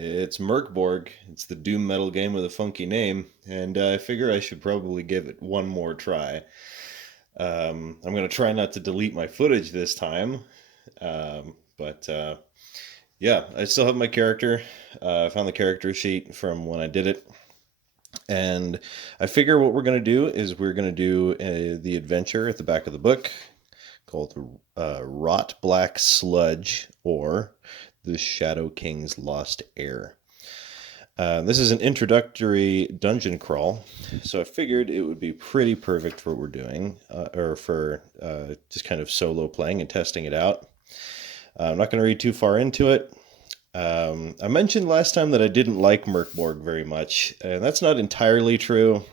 It's Mörk Borg. It's the doom metal game with a funky name, and I figure I should probably give it one more try. I'm going to try not to delete my footage this time, but yeah, I still have my character. I found the character sheet from when I did it, and I figure what we're going to do is we're going to do the adventure at the back of the book called Rot Black Sludge or The Shadow King's Lost Heir. This is an introductory dungeon crawl, so I figured it would be pretty perfect for what we're doing, or for just kind of solo playing and testing it out. I'm not going to read too far into it. I mentioned last time that I didn't like Mörkborg very much, and that's not entirely true.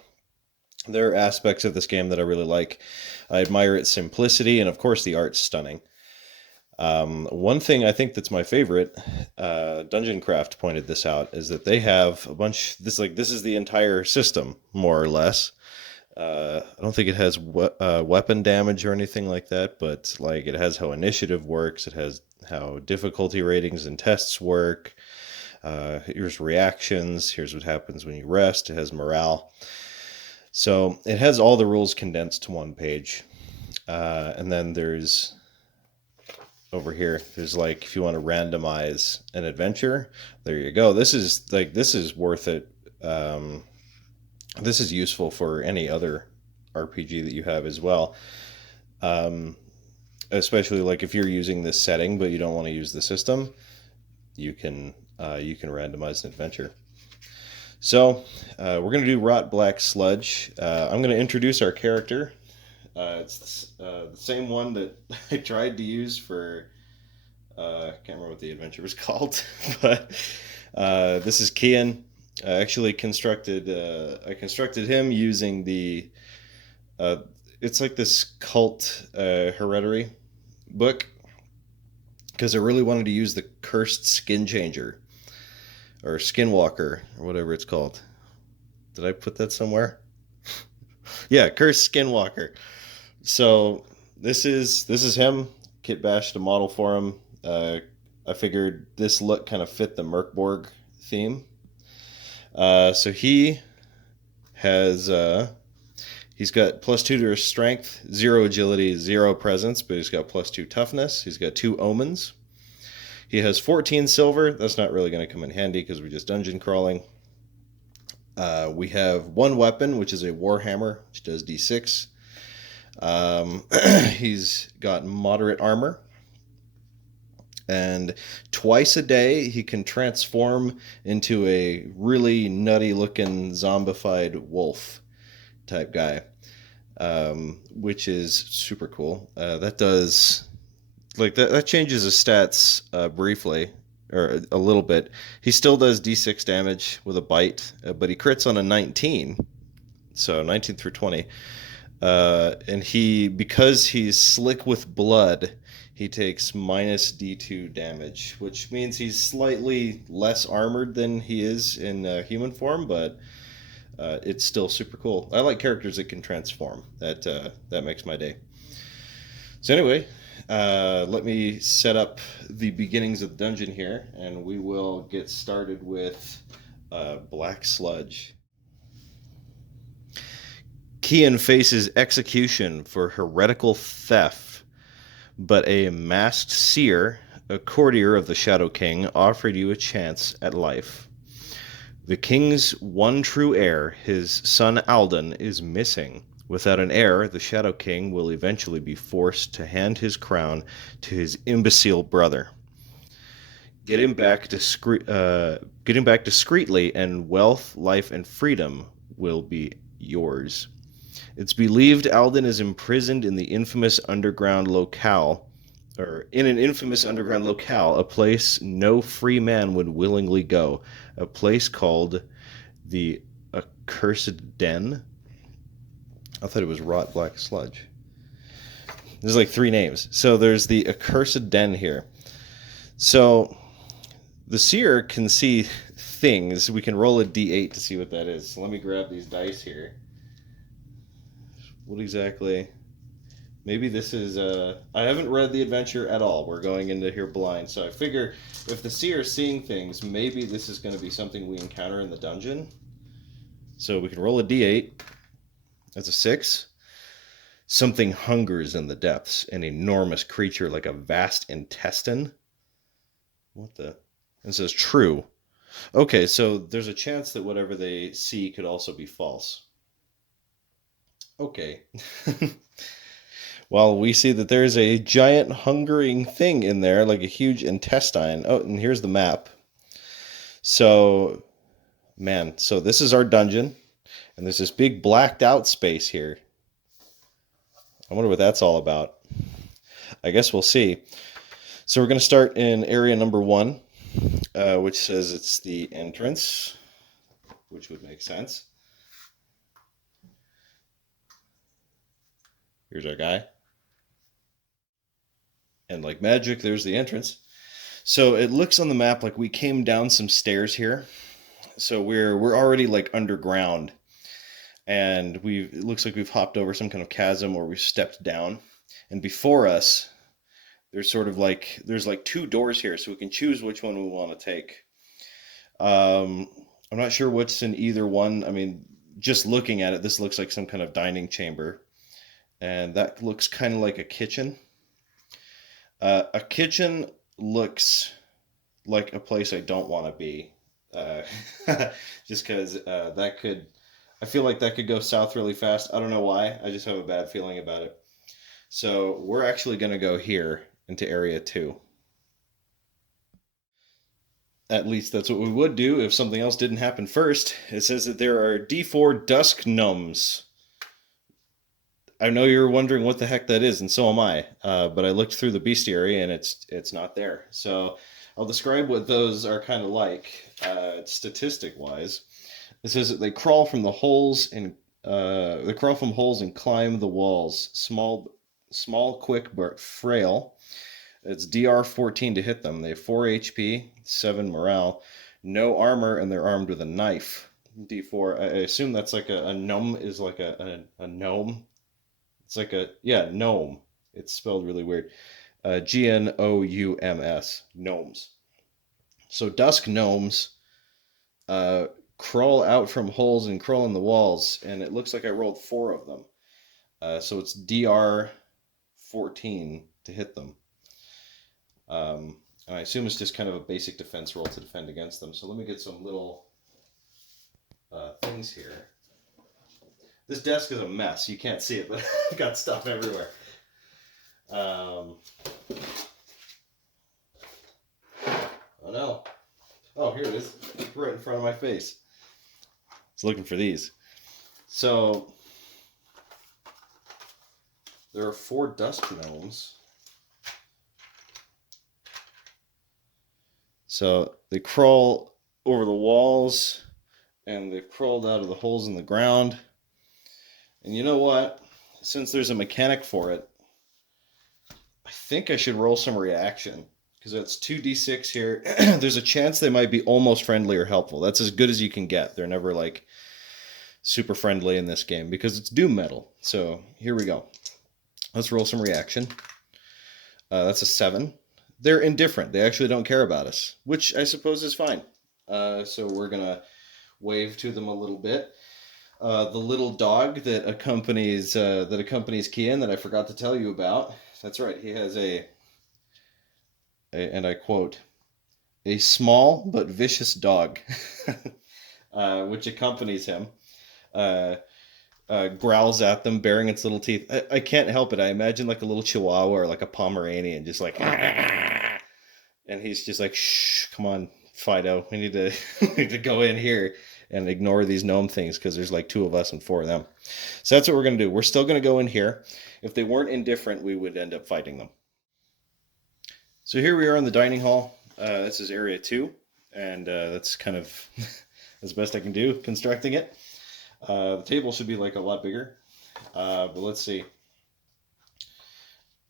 There are aspects of this game that I really like. I admire its simplicity, and of course the art's stunning. One thing I think that's my favorite, Dungeon Craft pointed this out, is that they have a bunch. This is the entire system, more or less. I don't think it has weapon damage or anything like that, but like it has how initiative works. It has how difficulty ratings and tests work. Here's reactions. Here's what happens when you rest. It has morale. So it has all the rules condensed to one page, and then there's over here, there's like, if you want to randomize an adventure, there you go. This is worth it. This is useful for any other RPG that you have as well. Especially like if you're using this setting but you don't want to use the system, you can randomize an adventure. So we're going to do Rot Black Sludge. I'm going to introduce our character. It's the same one that I tried to use for, I can't remember what the adventure was called, but this is Kian. I actually constructed him using the, it's like this cult hereditary book, because I really wanted to use the Cursed Skin Changer, or Skinwalker, or whatever it's called. Did I put that somewhere? Yeah, Cursed Skinwalker. So this is him. Kit bashed a model for him. I figured this look kind of fit the Mörkborg theme. So he has he's got +2 to his strength, 0 agility, 0 presence, but he's got +2 toughness. He's got 2 omens. He has 14 silver. That's not really going to come in handy because we're just dungeon crawling. We have 1 weapon, which is a warhammer, which does d6. He's got moderate armor, and twice a day he can transform into a really nutty looking zombified wolf type guy, which is super cool. That does, like, that changes his stats briefly, or a little bit. He still does d6 damage with a bite, but he crits on a 19, so 19 through 20. And because he's slick with blood, he takes -d2 damage, which means he's slightly less armored than he is in human form, but it's still super cool. I like characters that can transform. That makes my day. So anyway, let me set up the beginnings of the dungeon here, and we will get started with Black Sludge. Kian faces execution for heretical theft, but a masked seer, a courtier of the Shadow King, offered you a chance at life. The king's one true heir, his son Alden, is missing. Without an heir, the Shadow King will eventually be forced to hand his crown to his imbecile brother. Get him back discreetly, and wealth, life, and freedom will be yours. It's believed Alden is imprisoned in an infamous underground locale, a place no free man would willingly go, a place called the Accursed Den. I thought it was Rot Black Sludge. There's like 3 names. So there's the Accursed Den here. So the seer can see things. We can roll a d8 to see what that is. So let me grab these dice here. What exactly Maybe this is I haven't read the adventure at all. We're going into here blind, so I figure if the seer is seeing things, maybe this is going to be something we encounter in the dungeon. So we can roll a d8. That's a 6. Something hungers in the depths, an enormous creature like a vast intestine. What the? It says true. Okay, so there's a chance that whatever they see could also be false. Okay. Well, we see that there's a giant hungering thing in there, like a huge intestine. Oh, and here's the map. So, man, so this is our dungeon, and there's this big blacked out space here. I wonder what that's all about. I guess we'll see. So we're going to start in area number 1, which says it's the entrance, which would make sense. Here's our guy. And like magic, there's the entrance. So it looks on the map like we came down some stairs here. So we're already like underground, and it looks like we've hopped over some kind of chasm or we've stepped down. And before us, there's like 2 doors here, so we can choose which one we want to take. Um, I'm not sure what's in either one. I mean, just looking at it, this looks like some kind of dining chamber, and that looks kind of like a kitchen. A kitchen looks like a place I don't want to be. Uh, just because I feel like that could go south really fast. I don't know why. I just have a bad feeling about it. So we're actually going to go here into area 2. At least that's what we would do if something else didn't happen first. It says that there are D4 dusk gnomes. I know you're wondering what the heck that is, and so am I. But I looked through the bestiary, and it's not there. So I'll describe what those are kind of like, statistic wise. It says that they crawl from holes and climb the walls. Small, quick, but frail. It's DR 14 to hit them. They have 4 HP, 7 morale, no armor, and they're armed with a knife. D4. I assume that's like a gnome is like a gnome. It's like gnome. It's spelled really weird. GNOUMS, gnomes. So dusk gnomes crawl out from holes and crawl in the walls, and it looks like I rolled 4 of them. So it's DR 14 to hit them. And I assume it's just kind of a basic defense roll to defend against them. So let me get some little things here. This desk is a mess. You can't see it, but I've got stuff everywhere. Oh no. Oh, here it is. Right in front of my face. I was looking for these. So there are 4 dust gnomes. So they crawl over the walls, and they've crawled out of the holes in the ground. And you know what? Since there's a mechanic for it, I think I should roll some reaction. Because that's 2d6 here. There's a chance they might be almost friendly or helpful. That's as good as you can get. They're never like super friendly in this game because it's doom metal. So here we go. Let's roll some reaction. That's a 7. They're indifferent. They actually don't care about us, which I suppose is fine. So we're going to wave to them a little bit. The little dog that accompanies Kian that I forgot to tell you about. That's right. He has and I quote, a small but vicious dog, which accompanies him. Growls at them, baring its little teeth. I can't help it. I imagine like a little Chihuahua or like a Pomeranian, just like, and he's just like, shh, come on, Fido, we need to go in here and ignore these gnome things because there's like 2 of us and 4 of them. So that's what we're gonna do. We're still gonna go in here. If they weren't indifferent, we would end up fighting them. So here we are in the dining hall. This is area 2, and that's kind of as best I can do constructing it. The table should be like a lot bigger, but let's see.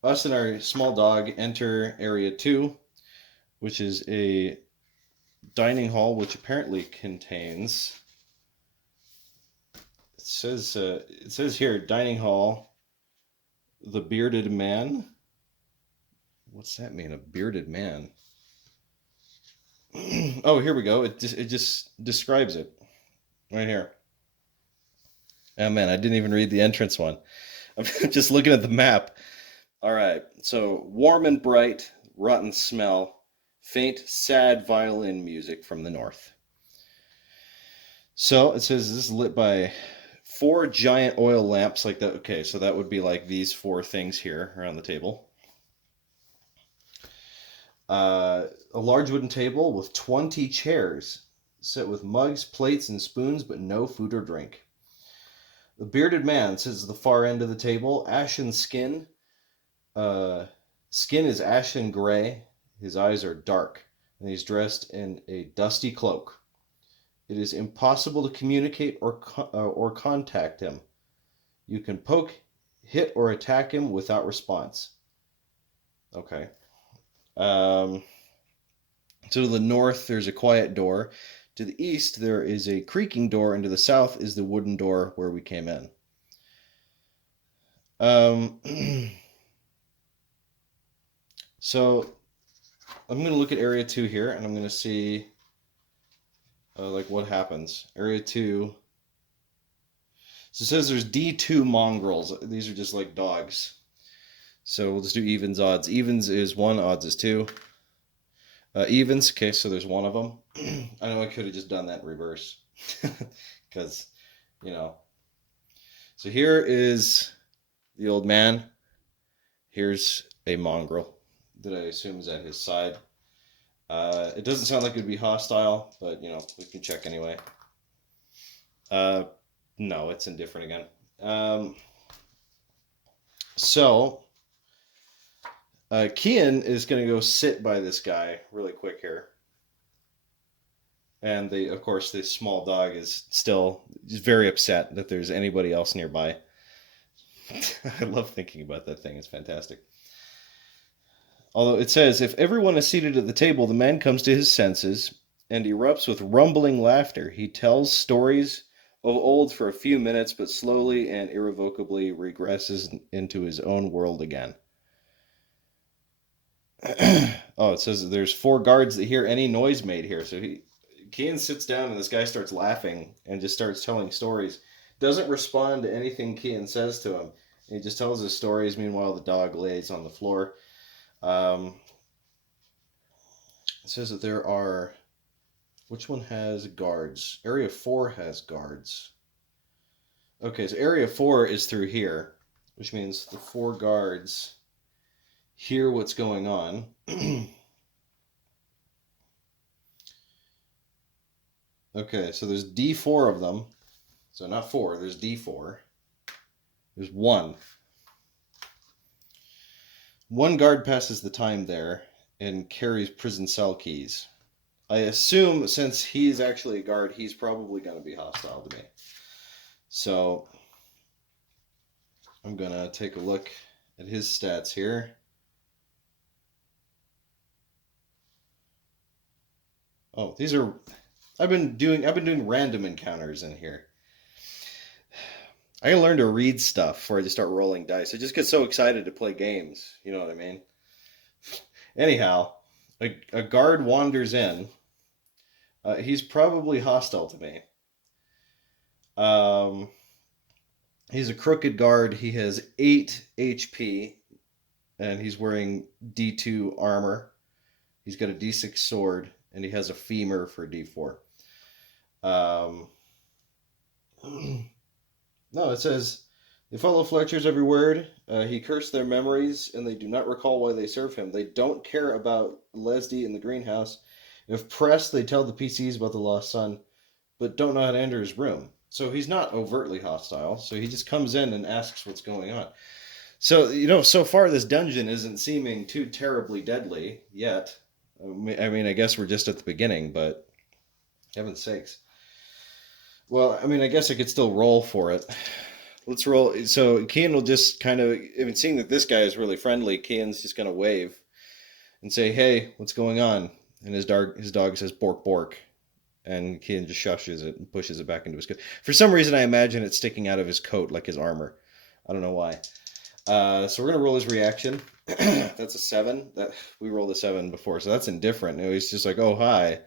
Us and our small dog enter area 2, which is a dining hall, which apparently contains. It says here dining hall. The bearded man. What's that mean? A bearded man. Oh, here we go. It just describes it right here. Oh man, I didn't even read the entrance one. I'm just looking at the map. All right. So warm and bright, rotten smell, faint, sad violin music from the north. So it says this is lit by four giant oil lamps like that. Okay, so that would be like these four things here around the table. A large wooden table with 20 chairs set with mugs, plates, and spoons, but no food or drink. The bearded man sits at the far end of the table, ashen skin. Skin is ashen gray. His eyes are dark, and he's dressed in a dusty cloak. It is impossible to communicate or contact him. You can poke, hit, or attack him without response. Okay. So to the north, there's a quiet door. To the east, there is a creaking door, and to the south is the wooden door where we came in. So I'm going to look at Area 2 here, and I'm going to see like what happens. Area 2. So it says there's D2 mongrels. These are just like dogs. So we'll just do evens, odds. Evens is 1, odds is 2. Evens, okay, so there's one of them. I know I could have just done that in reverse. Because, you know. So here is the old man. Here's a mongrel that I assume is at his side. It doesn't sound like it would be hostile, but, you know, we can check anyway. No, it's indifferent again. So, Kian is going to go sit by this guy really quick here. And of course, the small dog is still very upset that there's anybody else nearby. I love thinking about that thing. It's fantastic. Although it says, if everyone is seated at the table, the man comes to his senses and erupts with rumbling laughter. He tells stories of old for a few minutes, but slowly and irrevocably regresses into his own world again. Oh, it says there's 4 guards that hear any noise made here. So Kian sits down and this guy starts laughing and just starts telling stories. Doesn't respond to anything Kian says to him. He just tells his stories. Meanwhile, the dog lays on the floor. It says that there are... Which one has guards? Area 4 has guards. Okay, so Area 4 is through here, which means the 4 guards hear what's going on. Okay, so there's D4 of them. So not 4, there's D4. There's 1. One guard passes the time there and carries prison cell keys. I assume since he's actually a guard, he's probably going to be hostile to me. So I'm going to take a look at his stats here. Oh, these are... I've been doing random encounters in here. I gotta learn to read stuff before I just start rolling dice. I just get so excited to play games. You know what I mean? Anyhow, a guard wanders in. He's probably hostile to me. He's a crooked guard. He has 8 HP, and he's wearing D2 armor. He's got a D6 sword, and he has a femur for D4. No, it says, they follow Fletcher's every word. He cursed their memories, and they do not recall why they serve him. They don't care about Leslie in the greenhouse. If pressed, they tell the PCs about the lost son, but don't know how to enter his room. So he's not overtly hostile, so he just comes in and asks what's going on. So, you know, so far this dungeon isn't seeming too terribly deadly yet. I mean, I guess we're just at the beginning, but heaven's sakes. Well, I mean, I guess I could still roll for it. Let's roll. So Kian will just kind of, I mean, seeing that this guy is really friendly, Kian's just going to wave and say, hey, what's going on? And his dog says, bork, bork. And Kian just shushes it and pushes it back into his coat. For some reason, I imagine it's sticking out of his coat like his armor. I don't know why. So we're gonna roll his reaction. That's a 7. That we rolled a 7 before, so that's indifferent. And he's just like, "Oh hi,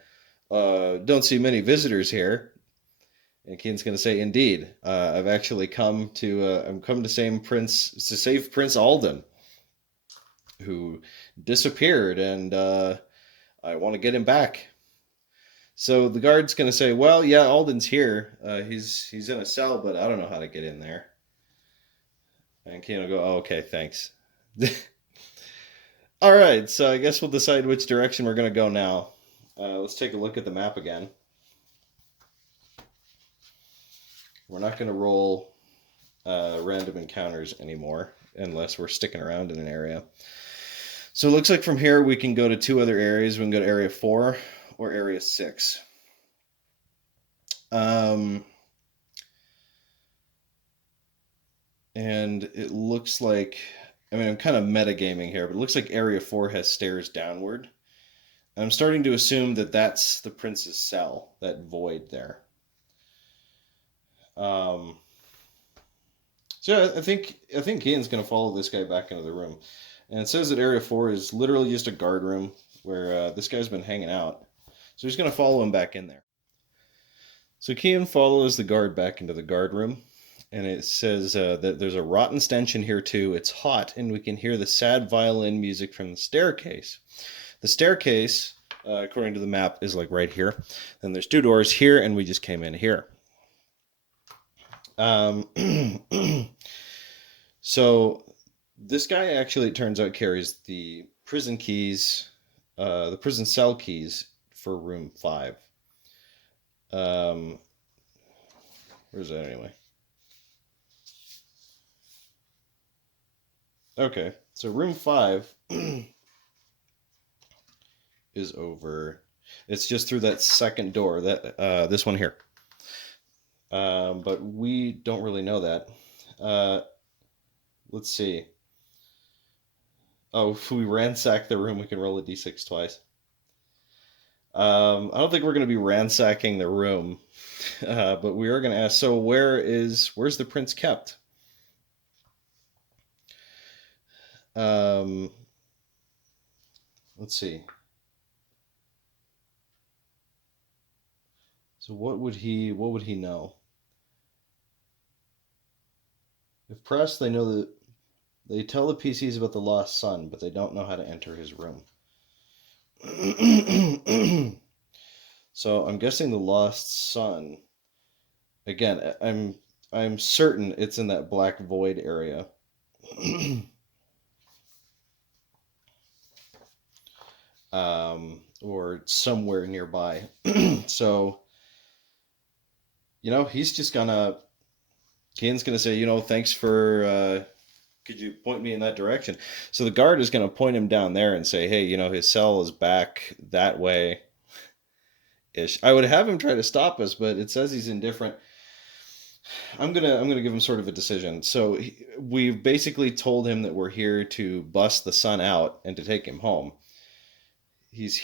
don't see many visitors here." And Keen's gonna say, "Indeed, I've actually come to save Prince Alden, who disappeared, and I want to get him back." So the guard's gonna say, "Well, yeah, Alden's here. He's in a cell, but I don't know how to get in there." And Keen will go, "Oh, okay, thanks." All right, so I guess we'll decide which direction we're gonna go now. Let's take a look at the map again. We're not gonna roll random encounters anymore unless we're sticking around in an area. So it looks like from here we can go to 2 other areas. We can go to Area 4 or Area 6. And it looks like, I mean, I'm kind of metagaming here, but it looks like Area 4 has stairs downward. And I'm starting to assume that that's the prince's cell, that void there. So I think Ian's going to follow this guy back into the room. And it says that Area 4 is literally just a guard room where this guy's been hanging out. So he's going to follow him back in there. So Kian follows the guard back into the guard room. And it says that there's a rotten stench in here too. It's hot, and we can hear the sad violin music from the staircase. The staircase, according to the map, is like right here. Then there's 2 doors here, and we just came in here. So this guy actually, it turns out, carries the prison keys, the prison cell keys for room 5. Where's that anyway? Okay, so room 5 is over. It's just through that second door, that this one here. But we don't really know that. Let's see. Oh, if we ransack the room, we can roll a d6 twice. I don't think we're going to be ransacking the room, but we are going to ask. So where's the prince kept? Let's see. So what would he know? If pressed, they know that they tell the PCs about the lost son, but they don't know how to enter his room. So I'm guessing the lost son. Again, I'm certain it's in that black void area. Or somewhere nearby. So, he's just gonna. Kian's gonna say, thanks for. Could you point me in that direction? So the guard is gonna point him down there and say, hey, his cell is back that way. Ish. I would have him try to stop us, but it says he's indifferent. I'm gonna give him sort of a decision. So we've basically told him that we're here to bust the son out and to take him home. He's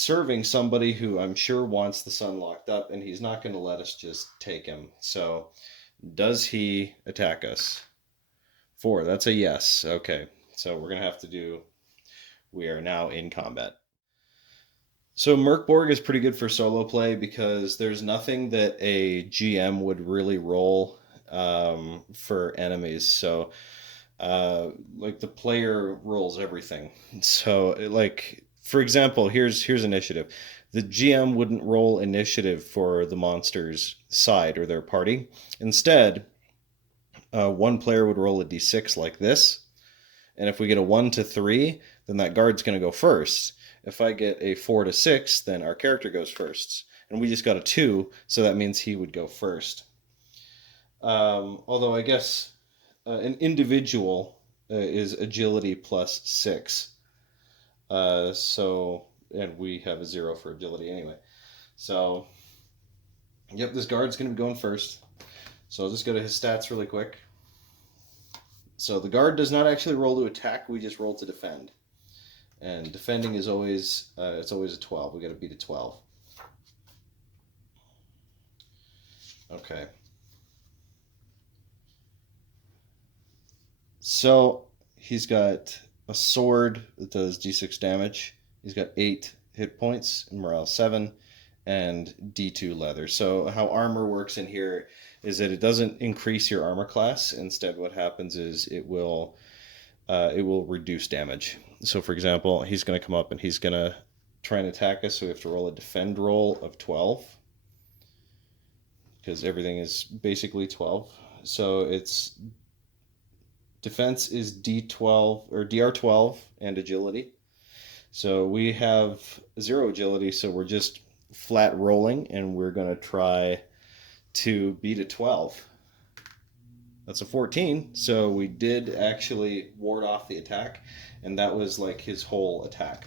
serving somebody who I'm sure wants the son locked up, and he's not going to let us just take him. So does he attack us? 4, that's a yes. Okay, so we're going to have to do, we are now in combat. So Mörk Borg is pretty good for solo play because there's nothing that a GM would really roll for enemies. So like the player rolls everything. So for example, here's initiative. The GM wouldn't roll initiative for the monster's side or their party. Instead, one player would roll a d6 like this. And if we get a 1 to 3, then that guard's going to go first. If I get a 4 to 6, then our character goes first. And we just got a 2, so that means he would go first. Although I guess an individual is agility plus 6. And we have a 0 for agility anyway. So, yep, this guard's going to be going first. So I'll just go to his stats really quick. So the guard does not actually roll to attack, we just roll to defend. And defending is always, it's always a 12. We got to beat a 12. Okay. So he's got a sword that does d6 damage. He's got 8 hit points and morale 7 and d2 leather. So how armor works in here is that it doesn't increase your armor class. Instead, what happens is it will reduce damage. So for example, he's going to come up and he's going to try and attack us. So we have to roll a defend roll of 12 because everything is basically 12. So it's defense is D12 or DR12 and agility. So we have 0 agility, so we're just flat rolling, and we're going to try to beat a 12. That's a 14, so we did actually ward off the attack, and that was like his whole attack.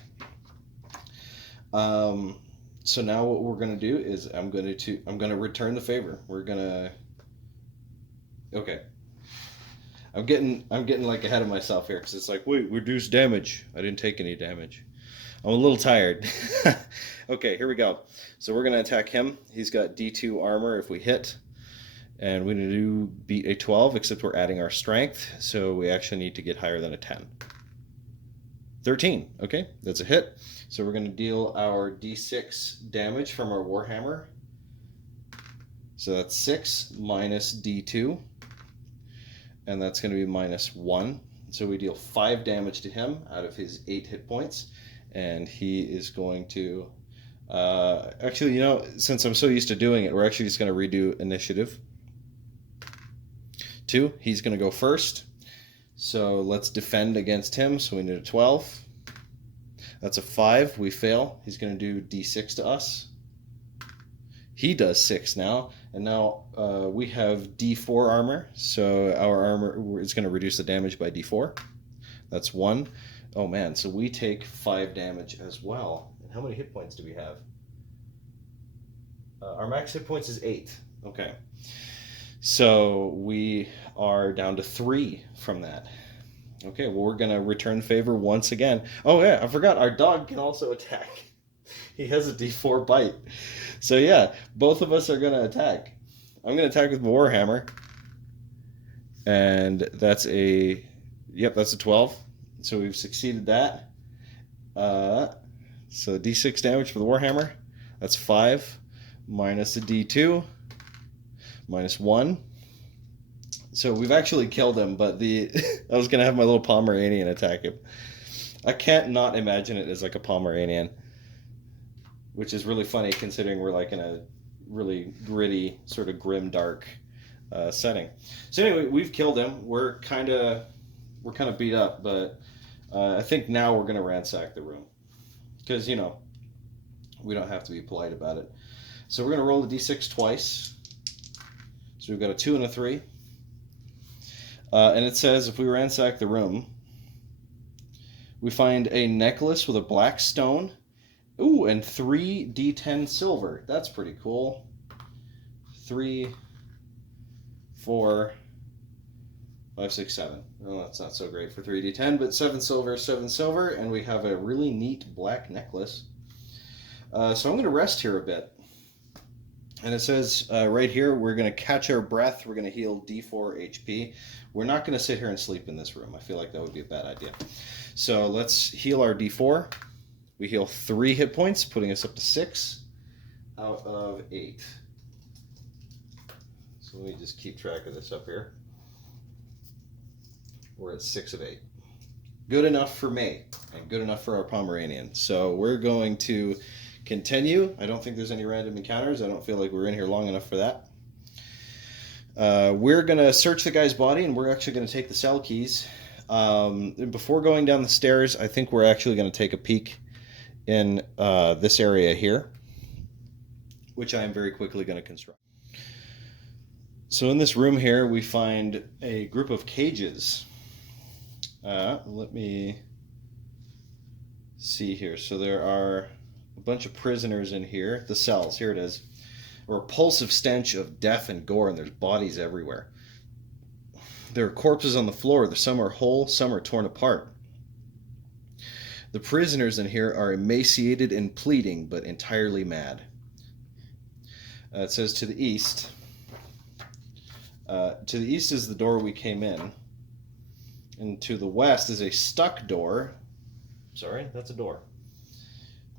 So now what we're going to do is I'm going to return the favor. Okay. I'm getting like ahead of myself here because it's like, wait, reduce damage. I didn't take any damage. I'm a little tired. Okay, here we go. So we're going to attack him. He's got D2 armor if we hit. And we need to beat a 12, except we're adding our strength. So we actually need to get higher than a 10. 13. Okay, that's a hit. So we're going to deal our D6 damage from our Warhammer. So that's 6 minus D2. And that's going to be minus 1. So we deal 5 damage to him out of his 8 hit points. And he is going to... actually, since I'm so used to doing it, we're actually just going to redo initiative. 2, he's going to go first. So let's defend against him. So we need a 12. That's a 5. We fail. He's going to do D6 to us. He does 6 now. And now we have D4 armor. So our armor is going to reduce the damage by D4. That's 1. Oh man, so we take 5 damage as well. And how many hit points do we have? Our max hit points is 8. Okay. So we are down to 3 from that. Okay, well, we're going to return favor once again. Oh yeah, I forgot, our dog can also attack. He has a D4 bite. So yeah, both of us are going to attack. I'm going to attack with Warhammer. And that's a 12. So we've succeeded that. So D6 damage for the Warhammer. That's 5 minus a D2 minus 1. So we've actually killed him, but I was going to have my little Pomeranian attack him. I can't not imagine it as like a Pomeranian, which is really funny considering we're like in a really gritty, sort of grim, dark setting. So anyway, we've killed him. We're kind of beat up, but I think now we're going to ransack the room because, we don't have to be polite about it. So we're going to roll the D6 twice. So we've got a 2 and a 3. And it says if we ransack the room, we find a necklace with a black stone. Ooh, and 3 D10 silver. That's pretty cool. 3, 4, 5, 6, 7. Well, that's not so great for 3d10, but 7 silver, and we have a really neat black necklace. So I'm going to rest here a bit. And it says right here, we're going to catch our breath. We're going to heal D4 HP. We're not going to sit here and sleep in this room. I feel like that would be a bad idea. So let's heal our D4. We heal 3 hit points, putting us up to 6 out of 8. So let me just keep track of this up here. We're at 6 of 8. Good enough for me, and good enough for our Pomeranian. So we're going to continue. I don't think there's any random encounters. I don't feel like we're in here long enough for that. We're going to search the guy's body, and we're actually going to take the cell keys. Before going down the stairs, I think we're actually going to take a peek in this area here, which I am very quickly going to construct. So in this room here, we find a group of cages. Let me see here. So there are a bunch of prisoners in here. The cells, here it is. A repulsive stench of death and gore, and there's bodies everywhere. There are corpses on the floor. Some are whole, some are torn apart. The prisoners in here are emaciated and pleading, but entirely mad. It says to the east. To the east is the door we came in. And to the west is a stuck door. Sorry, that's a door.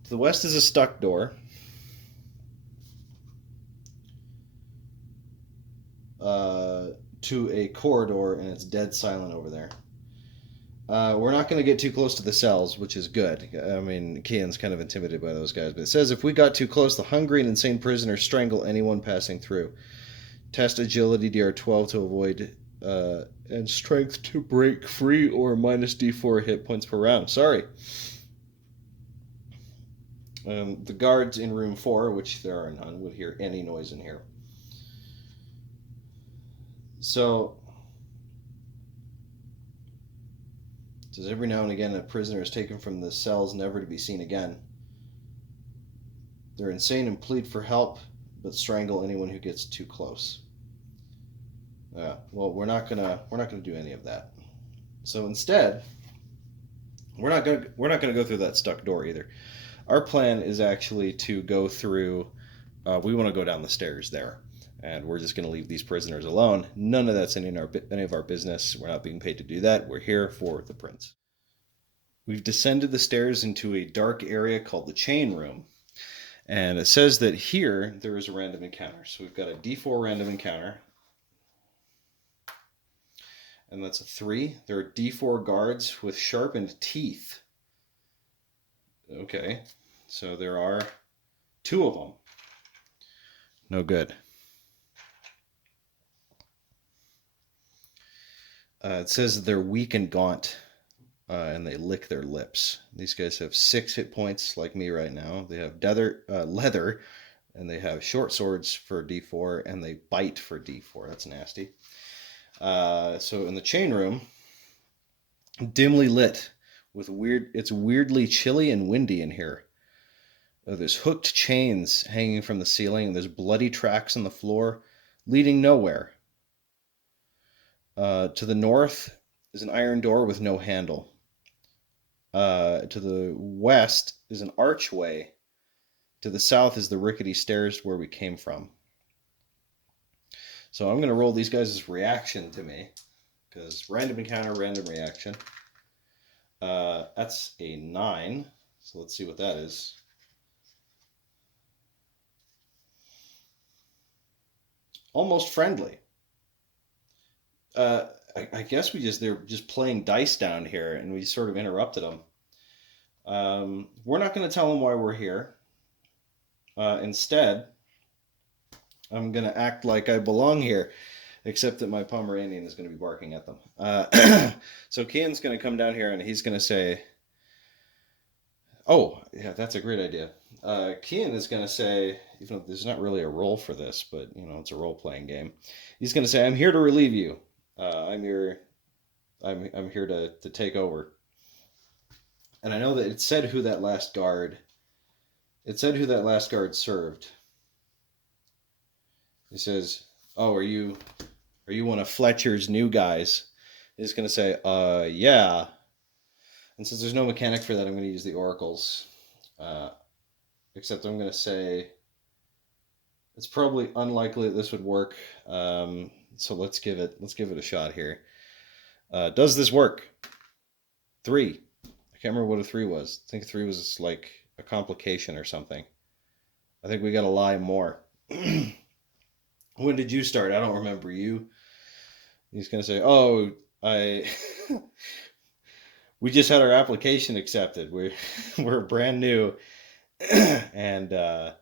To the west is a stuck door. To a corridor, and it's dead silent over there. We're not going to get too close to the cells, which is good. I mean, Kian's kind of intimidated by those guys, but it says if we got too close, the hungry and insane prisoners strangle anyone passing through. Test agility DR12 to avoid, and strength to break free, or minus D4 hit points per round. Sorry. The guards in room 4, which there are none, would hear any noise in here. So, it says every now and again a prisoner is taken from the cells never to be seen again. They're insane and plead for help, but strangle anyone who gets too close. Well, we're not gonna do any of that. So instead, we're not gonna go through that stuck door either. Our plan is actually to go through. We want to go down the stairs there, and we're just going to leave these prisoners alone. None of that's any of our business. We're not being paid to do that. We're here for the prince. We've descended the stairs into a dark area called the chain room, and it says that here there is a random encounter. So we've got a D4 random encounter, and that's a 3. There are D4 guards with sharpened teeth. Okay, so there are 2 of them. No good. It says that they're weak and gaunt, and they lick their lips. These guys have 6 hit points, like me right now. They have leather, and they have short swords for D4, and they bite for D4. That's nasty. So in the chain room, dimly lit. It's weirdly chilly and windy in here. There's hooked chains hanging from the ceiling, and there's bloody tracks on the floor, leading nowhere. To the north is an iron door with no handle. To the west is an archway. To the south is the rickety stairs where we came from. So I'm going to roll these guys' reaction to me, because random encounter, random reaction. That's a 9. So let's see what that is. Almost friendly. I guess they're just playing dice down here, and we sort of interrupted them. We're not going to tell them why we're here. Instead, I'm going to act like I belong here, except that my Pomeranian is going to be barking at them. So Kian's going to come down here, and he's going to say, oh, yeah, that's a great idea. Kian is going to say, even though there's not really a role for this, but, it's a role-playing game. He's going to say, I'm here to relieve you. I'm here to take over. And I know that it said who that last guard served. It says, oh, are you one of Fletcher's new guys? He's going to say, yeah. And since there's no mechanic for that, I'm going to use the oracles. Except I'm going to say it's probably unlikely that this would work. So let's give it a shot here. Does this work? 3. I can't remember what a 3 was. I think 3 was like a complication or something. I think we got to lie more. When did you start? I don't remember you. He's going to say, oh, we just had our application accepted. We're brand new. And yeah,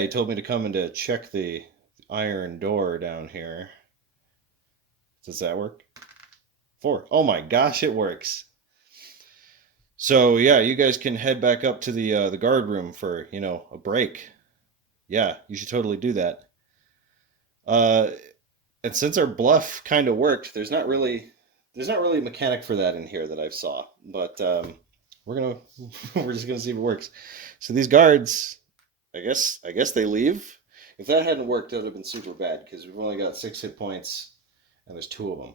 he told me to come and to check the iron door down here. Does that work? 4. Oh my gosh, it works. So yeah, you guys can head back up to the guard room for a break. Yeah, you should totally do that. And since our bluff kind of worked, there's not really a mechanic for that in here that I've saw. But we're just gonna see if it works. So these guards, I guess they leave. If that hadn't worked, that would have been super bad, because we've only got 6 hit points, and there's 2 of them.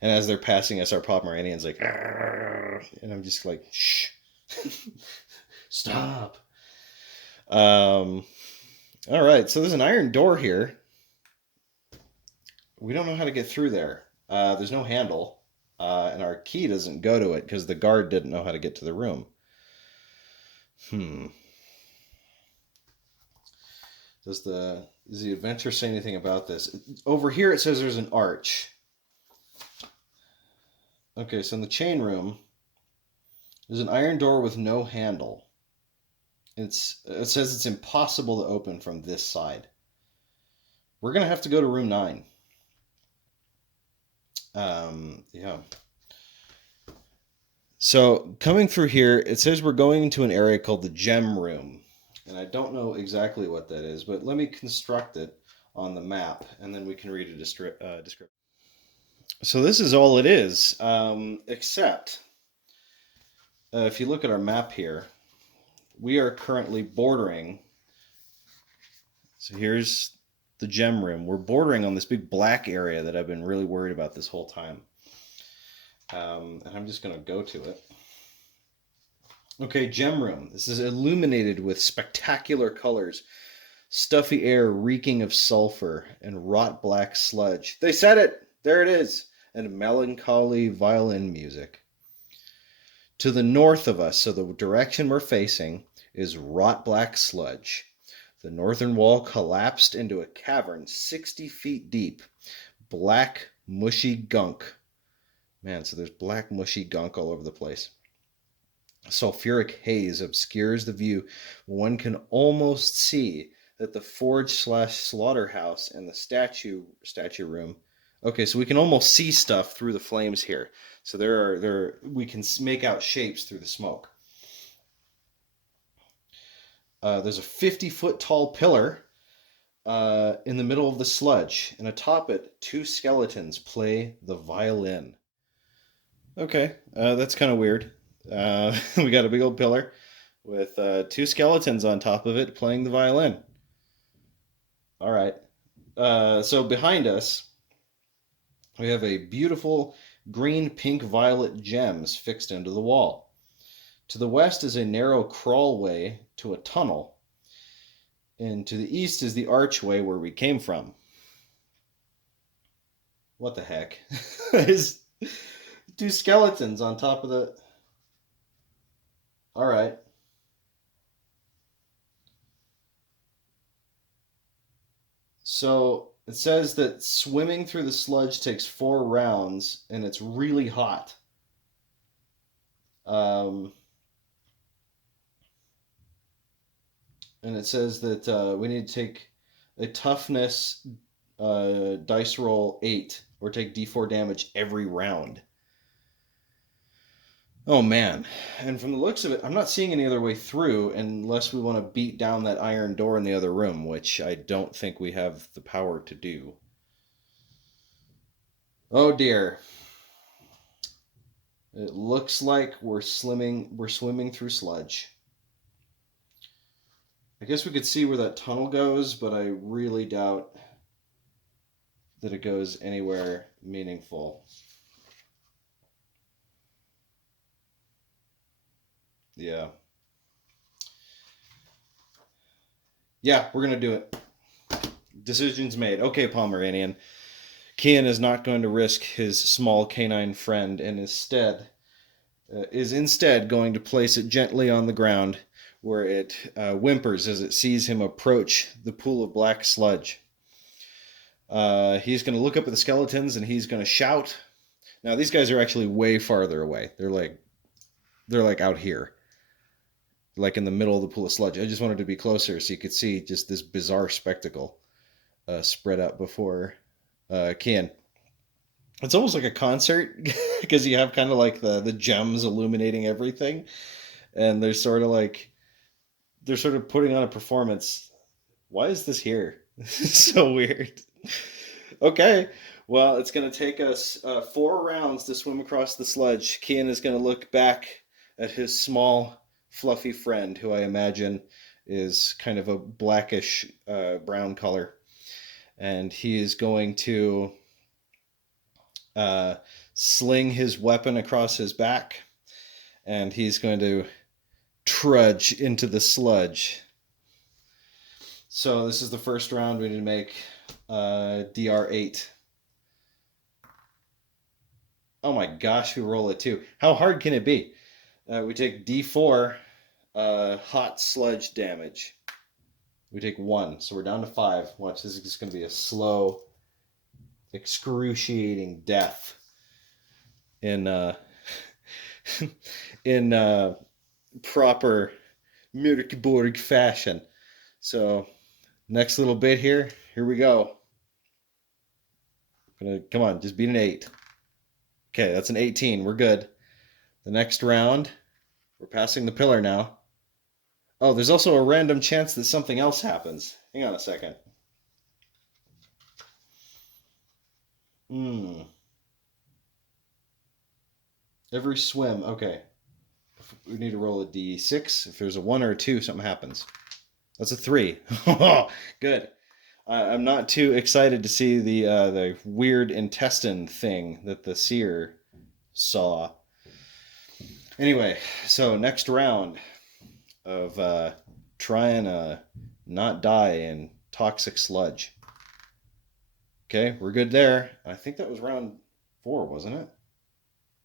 And as they're passing us, our Pomeranian's like, argh, and I'm just like, shh, stop. All right, so there's an iron door here. We don't know how to get through there. There's no handle, and our key doesn't go to it because the guard didn't know how to get to the room. Hmm. Does the adventure say anything about this? Over here it says there's an arch. Okay, so in the chain room, there's an iron door with no handle. It says it's impossible to open from this side. We're gonna have to go to room 9. Yeah. So coming through here, it says we're going into an area called the gem room, and I don't know exactly what that is, but let me construct it on the map, and then we can read a description. So this is all it is, except if you look at our map here, we are currently bordering. So here's the gem room. We're bordering on this big black area that I've been really worried about this whole time. And I'm just going to go to it. Okay, gem room. This is illuminated with spectacular colors, stuffy air reeking of sulfur, and wrought black sludge. They said it! There it is! And melancholy violin music. To the north of us, so the direction we're facing, is wrought black sludge. The northern wall collapsed into a cavern 60 feet deep. Black, mushy gunk. Man, so there's black, mushy gunk all over the place. Sulfuric haze obscures the view. One can almost see that the forge/slaughterhouse and the statue room. Okay, so we can almost see stuff through the flames here. So we can make out shapes through the smoke. There's a 50-foot tall pillar in the middle of the sludge, and atop it, 2 skeletons play the violin. Okay, that's kind of weird. We got a big old pillar with 2 skeletons on top of it playing the violin. All right. So behind us, we have a beautiful green, pink, violet gems fixed into the wall. To the west is a narrow crawlway to a tunnel. And to the east is the archway where we came from. What the heck? There's 2 skeletons on top of the... All right. So it says that swimming through the sludge takes 4 rounds, and it's really hot. And it says that we need to take a toughness dice roll 8, or take d4 damage every round. Oh man. And from the looks of it, I'm not seeing any other way through unless we want to beat down that iron door in the other room, which I don't think we have the power to do. Oh dear. It looks like we're swimming through sludge. I guess we could see where that tunnel goes, but I really doubt that it goes anywhere meaningful. Yeah. Yeah, we're going to do it. Decision's made. Okay, Pomeranian. Kian is not going to risk his small canine friend and is instead going to place it gently on the ground where it whimpers as it sees him approach the pool of black sludge. He's going to look up at the skeletons and he's going to shout. Now, these guys are actually way farther away. They're like out here, like in the middle of the pool of sludge. I just wanted to be closer so you could see just this bizarre spectacle spread out before Kian. It's almost like a concert because you have kind of like the gems illuminating everything, and they're sort of putting on a performance. Why is this here? This is so weird. Okay, well, it's going to take us 4 rounds to swim across the sludge. Kian is going to look back at his small, fluffy friend, who I imagine is kind of a blackish brown color, and he is going to sling his weapon across his back, and he's going to trudge into the sludge. So this is the first round. We need to make DR8. Oh my gosh, we roll a 2. How hard can it be? We take D4 hot sludge damage. We take 1, so we're down to 5. Watch, this is just going to be a slow, excruciating death in in proper Mörk Borg fashion. So next little bit here. Here we go. Come on, just beat an 8. Okay, that's an 18. We're good. The next round, we're passing the pillar now. Oh, there's also a random chance that something else happens. Hang on a second. Every swim. Okay. We need to roll a d6. If there's a 1 or a 2, something happens. That's a 3. Good. I'm not too excited to see the weird intestine thing that the seer saw. Anyway, so next round of trying to not die in toxic sludge. Okay, we're good there. I think that was round 4, wasn't it?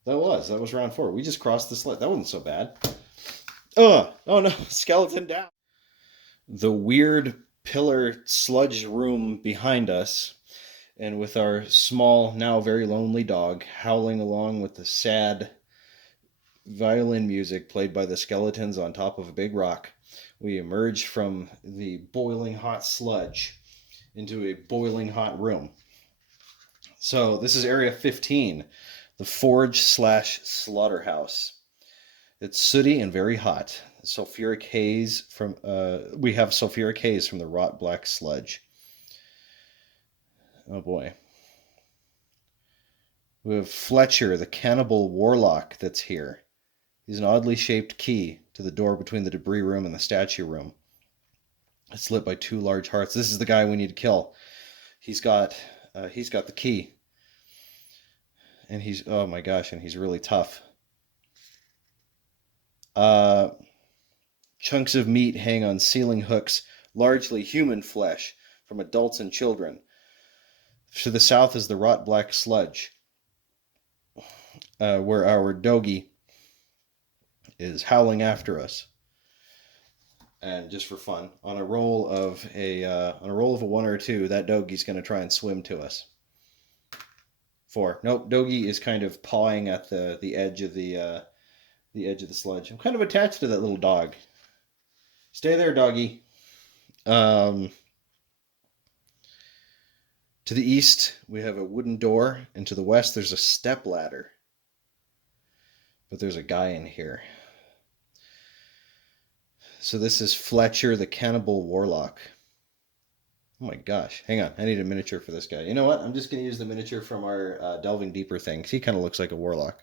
That was round 4. We just crossed the slit. That wasn't so bad. Oh no, skeleton down. The weird pillar sludge room behind us, and with our small, now very lonely dog howling along with the sad violin music played by the skeletons on top of a big rock, we emerge from the boiling hot sludge into a boiling hot room. So this is area 15, the forge/slaughterhouse. It's sooty and very hot. Sulfuric haze from we have sulfuric haze from the rot black sludge. Oh boy. We have Fletcher, the cannibal warlock that's here. He's an oddly shaped key to the door between the debris room and the statue room. It's lit by 2 large hearts. This is the guy we need to kill. He's got the key. And he's, oh my gosh, and he's really tough. Chunks of meat hang on ceiling hooks, largely human flesh, from adults and children. To the south is the rot black sludge, where our doggy is howling after us. And just for fun, on a roll of a 1 or a 2, that doggy's going to try and swim to us. 4. Nope, doggy is kind of pawing at the edge of the sludge. I'm kind of attached to that little dog. Stay there, doggy. To the east, we have a wooden door, and to the west, there's a step ladder. But there's a guy in here. So this is Fletcher, the cannibal warlock. Oh my gosh. Hang on. I need a miniature for this guy. You know what? I'm just going to use the miniature from our Delving Deeper thing. He kind of looks like a warlock.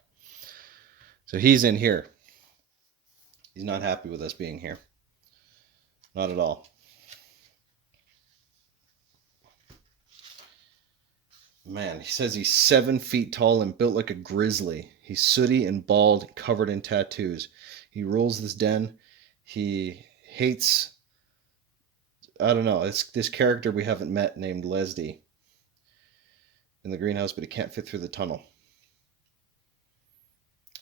So he's in here. He's not happy with us being here. Not at all. Man, he says he's 7 feet tall and built like a grizzly. He's sooty and bald, covered in tattoos. He rules this den. He hates, I don't know, it's this character we haven't met named Leslie in the greenhouse, but he can't fit through the tunnel.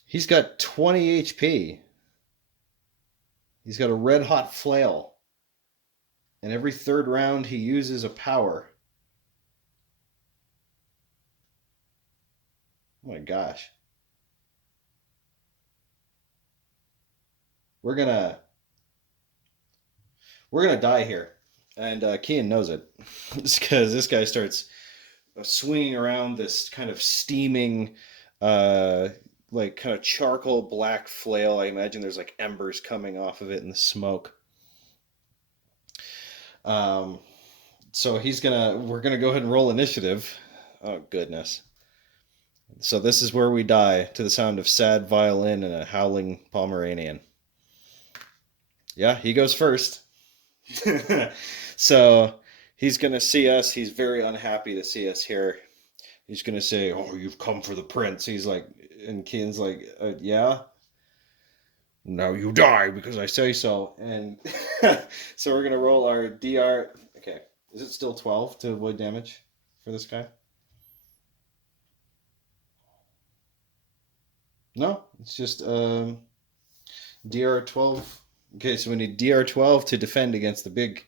He's got 20 HP. He's got a red hot flail. And every 3rd round he uses a power. Oh my gosh. We're gonna die here, and Kian knows it, because this guy starts swinging around this kind of steaming, like kind of charcoal black flail. I imagine there's like embers coming off of it in the smoke. So we're gonna go ahead and roll initiative. Oh goodness. So this is where we die to the sound of sad violin and a howling Pomeranian. Yeah, he goes first. So he's going to see us. He's very unhappy to see us here. He's going to say, "Oh, you've come for the prince." He's like, and Kian's like, "Yeah. Now you die because I say so." And so we're going to roll our DR. Okay. Is it still 12 to avoid damage for this guy? No, it's just DR12. Okay, so we need DR12 to defend against the big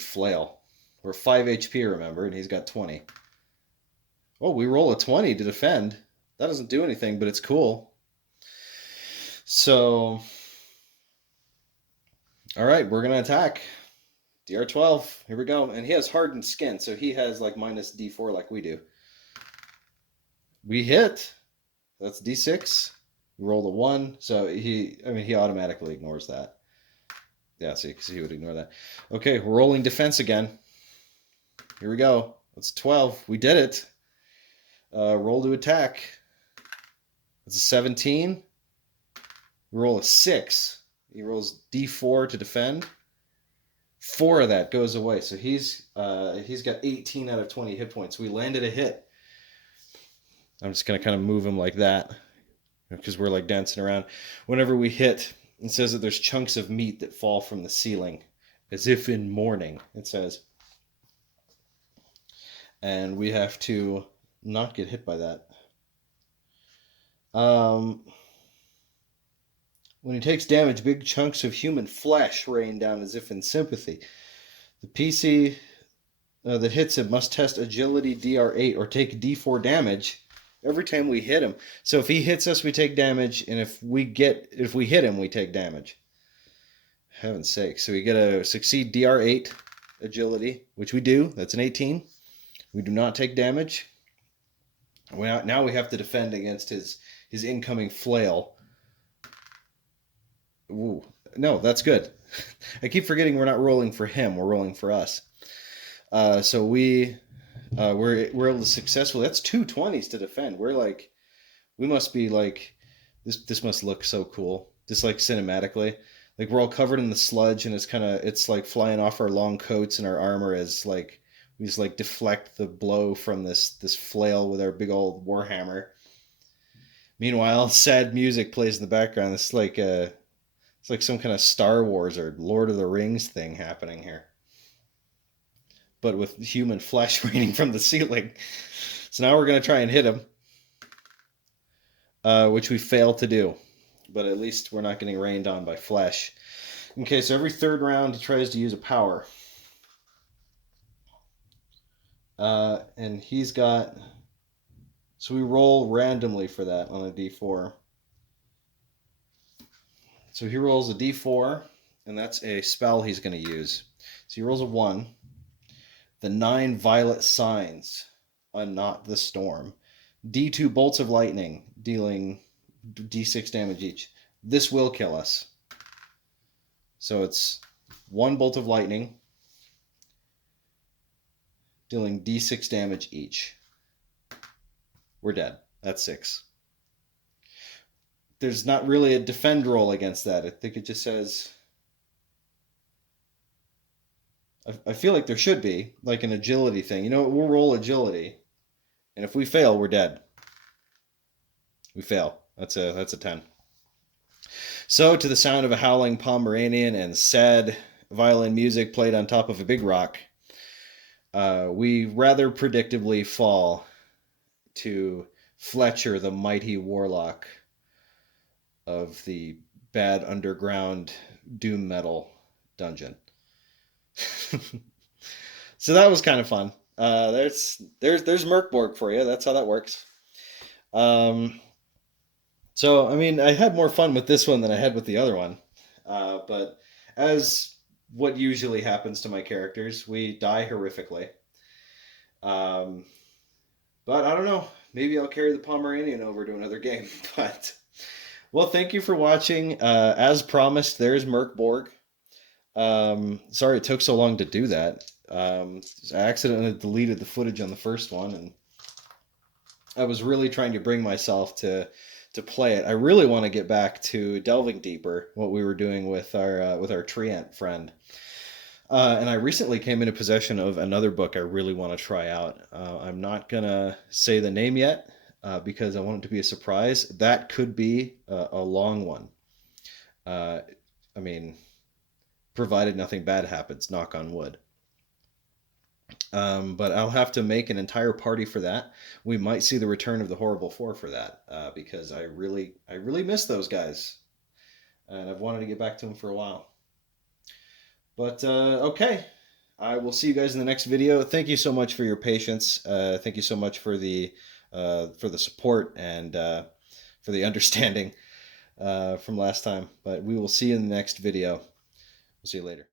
flail. We're 5 HP, remember, and he's got 20. Oh, we roll a 20 to defend. That doesn't do anything, but it's cool. So, all right, we're going to attack. DR12, here we go. And he has hardened skin, so he has like minus D4 like we do. We hit. That's D6. We rolled a 1, so he automatically ignores that. Yeah, see, because he would ignore that. Okay, we're rolling defense again. Here we go. That's 12. We did it. Roll to attack. That's a 17. We roll a 6. He rolls D4 to defend. 4 of that goes away. So he's got 18 out of 20 hit points. We landed a hit. I'm just going to kind of move him like that because we're like dancing around. Whenever we hit, it says that there's chunks of meat that fall from the ceiling as if in mourning, it says. And we have to not get hit by that. When he takes damage, big chunks of human flesh rain down as if in sympathy. The PC that hits him must test agility DR8 or take D4 damage every time we hit him. So if he hits us, we take damage, and if we hit him, we take damage. Heaven's sake. So we gotta succeed DR8 agility, which we do. That's an 18. We do not take damage. Now we have to defend against his incoming flail. Ooh, no, that's good. I keep forgetting we're not rolling for him. We're rolling for us. So we're able to successfully. That's 2 20s to defend. We must be like this. Must look so cool. Just like cinematically, like we're all covered in the sludge, and it's like flying off our long coats and our armor as like we just like deflect the blow from this flail with our big old warhammer. Meanwhile, sad music plays in the background. It's like some kind of Star Wars or Lord of the Rings thing happening here, but with human flesh raining from the ceiling. So now we're going to try and hit him, which we failed to do, but at least we're not getting rained on by flesh. Okay, so every third round he tries to use a power. And he's got... So we roll randomly for that on a D4. So he rolls a D4, and that's a spell he's going to use. So he rolls a 1. The 9 violet signs unknot the storm. D2 bolts of lightning, dealing D6 damage each. This will kill us. So it's 1 bolt of lightning, dealing D6 damage each. We're dead. That's 6. There's not really a defend roll against that. I think it just says... I feel like there should be, like an agility thing. You know, we'll roll agility, and if we fail, we're dead. We fail. That's a 10. So, to the sound of a howling Pomeranian and sad violin music played on top of a big rock, we rather predictably fall to Fletcher, the mighty warlock of the bad underground doom metal dungeon. So that was kind of fun. There's Mörk Borg for you. That's how that works. So I mean, I had more fun with this one than I had with the other one. But as what usually happens to my characters, we die horrifically. But I don't know. Maybe I'll carry the Pomeranian over to another game. But well, thank you for watching. As promised, there's Mörk Borg. Sorry it took so long to do that. I accidentally deleted the footage on the first one, and I was really trying to bring myself to play it. I really want to get back to delving deeper, what we were doing with our treant friend. And I recently came into possession of another book I really want to try out. I'm not gonna say the name yet because I want it to be a surprise. That could be a long one. I mean, provided nothing bad happens, knock on wood. But I'll have to make an entire party for that. We might see the return of the Horrible Four for that, because I really miss those guys, and I've wanted to get back to them for a while. But okay, I will see you guys in the next video. Thank you so much for your patience. Thank you so much for the support and for the understanding from last time. But we will see you in the next video. We'll see you later.